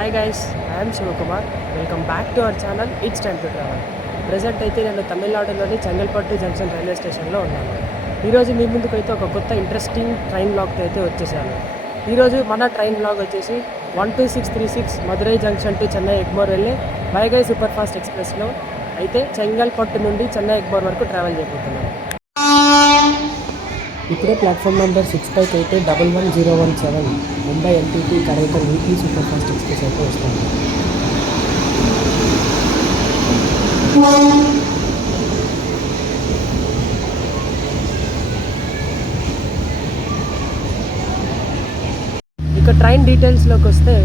Hi guys, I'm Shivakumar. Welcome back to our channel it's time to travel. Present అయితే నేను తమిళనాడులోని Chengalpattu junction railway స్టేషన్లో ఉన్నాను. ఈరోజు మీ ముందుకు అయితే ఒక కొత్త ఇంట్రెస్టింగ్ ట్రైన్ బ్లాగ్తో అయితే వచ్చేసాను. ఈరోజు మన ట్రైన్ బ్లాగ్ వచ్చేసి 12636 మదురై జంక్షన్ టు చెన్నై ఎగ్మోర్ వెళ్ళే వైగై సూపర్ ఫాస్ట్ ఎక్స్ప్రెస్లో అయితే చెంగల్పట్టు నుండి చెన్నై ఎగ్మోర్ వరకు ట్రావెల్ చేయబోతున్నాను. ఇప్పుడే ప్లాట్ఫామ్ నెంబర్ 6 పైకి అయితే 11017 ముంబై ఎల్టీటీ Karaikal weekly super fast express అయితే వస్తుంది. ఇక ట్రైన్ డీటెయిల్స్లోకి వస్తే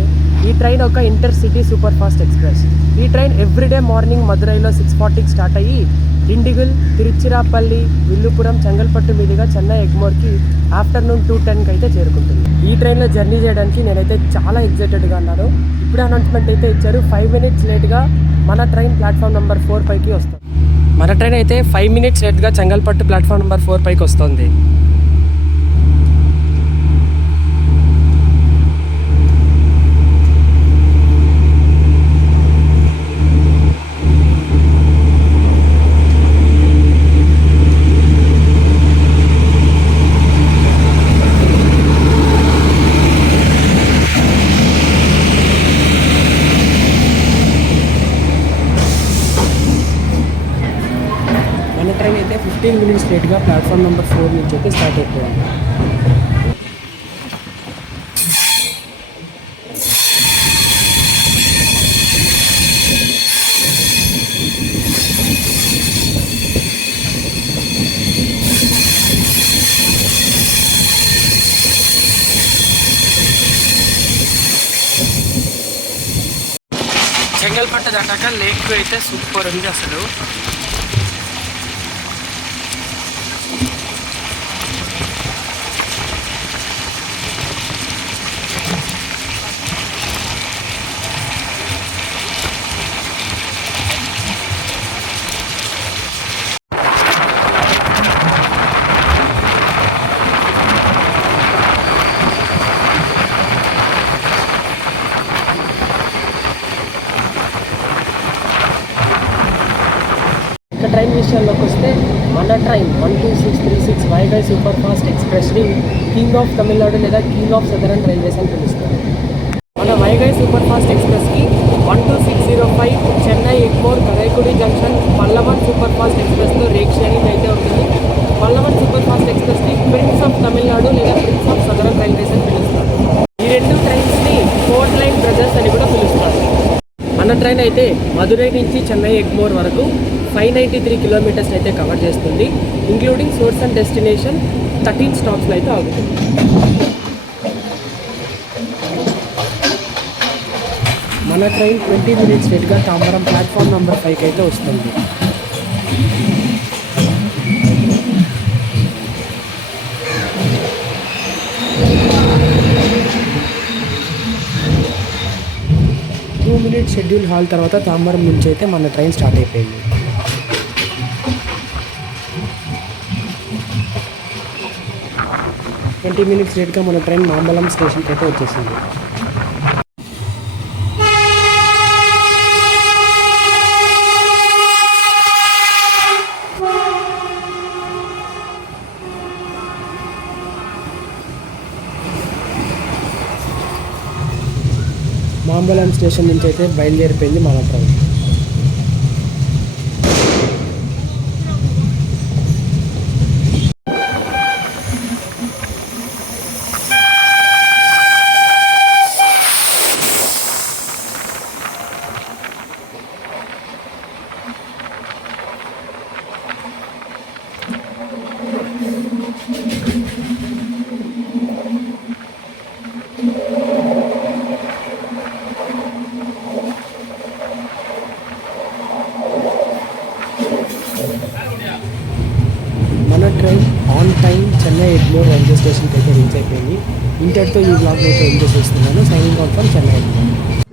ఈ ట్రైన్ ఒక inter city super fast express. ఈ ట్రైన్ ఎవ్రీడే మార్నింగ్ మదురైలో 6:40కి స్టార్ట్ అయ్యి డిండిగుల్, తిరుచిరాపల్లి, విల్లుపురం, చెంగల్పట్టు మీదుగా చెన్నై ఎగ్మోర్కి ఆఫ్టర్నూన్ 2:10కి అయితే చేరుకుంటుంది. ఈ ట్రైన్లో జర్నీ చేయడానికి నేనైతే చాలా ఎగ్జైటెడ్గా ఉన్నాను. ఇప్పుడే అనౌన్స్మెంట్ అయితే ఇచ్చారు, 5 minutes లేట్గా మన ట్రైన్ ప్లాట్ఫామ్ నెంబర్ 4 పైకి వస్తుంది. మన ట్రైన్ అయితే 5 minutes లేట్గా చెంగల్పట్టు ప్లాట్ఫామ్ నెంబర్ 4 పైకి వస్తుంది. ట్రైన్ అయితే 15 minutes లేట్గా ప్లాట్ఫామ్ నెంబర్ 4 నుంచి అయితే స్టార్ట్ అయిపోయింది. చెంగల్పట్టు దాటాక లేక్ అయితే సూపర్ ఉంది అసలు. ట్రైన్ విషయాల్లోకి వస్తే మన ట్రైన్ 12636 వైగై సూపర్ ఫాస్ట్ ఎక్స్ప్రెస్ని కింగ్ ఆఫ్ తమిళనాడు లేదా కింగ్ ఆఫ్ సదరన్ రైల్వేస్ అని పిలుస్తారు. మన వైగై సూపర్ ఫాస్ట్ ఎక్స్ప్రెస్కి 12605 Chennai Egmore Karaikudi junction Pallavan super fast ఎక్స్ప్రెస్తో రేక్ షేరింగ్ అయితే ఉంటుంది. పల్లవన్ సూపర్ ఫాస్ట్ ఎక్స్ప్రెస్ని ప్రిన్స్ ఆఫ్ తమిళనాడు లేదా ప్రిన్స్ ఆఫ్ సదరన్ రైల్వేస్ అని పిలుస్తారు. ఈ రెండు ట్రైన్స్ని 4 లైన్ బ్రదర్స్ అని కూడా పిలుస్తారు. మన ట్రైన్ అయితే మదురై నుంచి చెన్నై ఎగ్మోర్ వరకు 593 kilometers అయితే కవర్ చేస్తుంది. ఇంక్లూడింగ్ సోర్స్ అండ్ డెస్టినేషన్ 13 స్టాప్స్లో అయితే ఆగుతుంది. మన ట్రైన్ 20 minutes లేట్గా తాంబరం ప్లాట్ఫామ్ నెంబర్ 5 అయితే వస్తుంది. షెడ్యూల్ హాల్ తర్వాత తాంబరం నుంచి అయితే మన ట్రైన్ స్టార్ట్ అయిపోయింది. ట్వంటీ మినిట్స్ లేట్గా మన ట్రైన్ మాంబలం స్టేషన్కి అయితే వచ్చేసింది. మాంబలం స్టేషన్ నుంచి అయితే బయలుదేరిపోయింది మన ట్రైన్. మన train on time Chennai Egmore రైల్వే స్టేషన్కి అయితే రీచ్ అయిపోయింది. ఇంతటితో ఈ బ్లాగ్ అయితే ఎంజాయ్ చేస్తున్నాను. సైనింగ్ ఆఫ్ ఫ్రమ్ చెన్నై ఎగ్మోర్.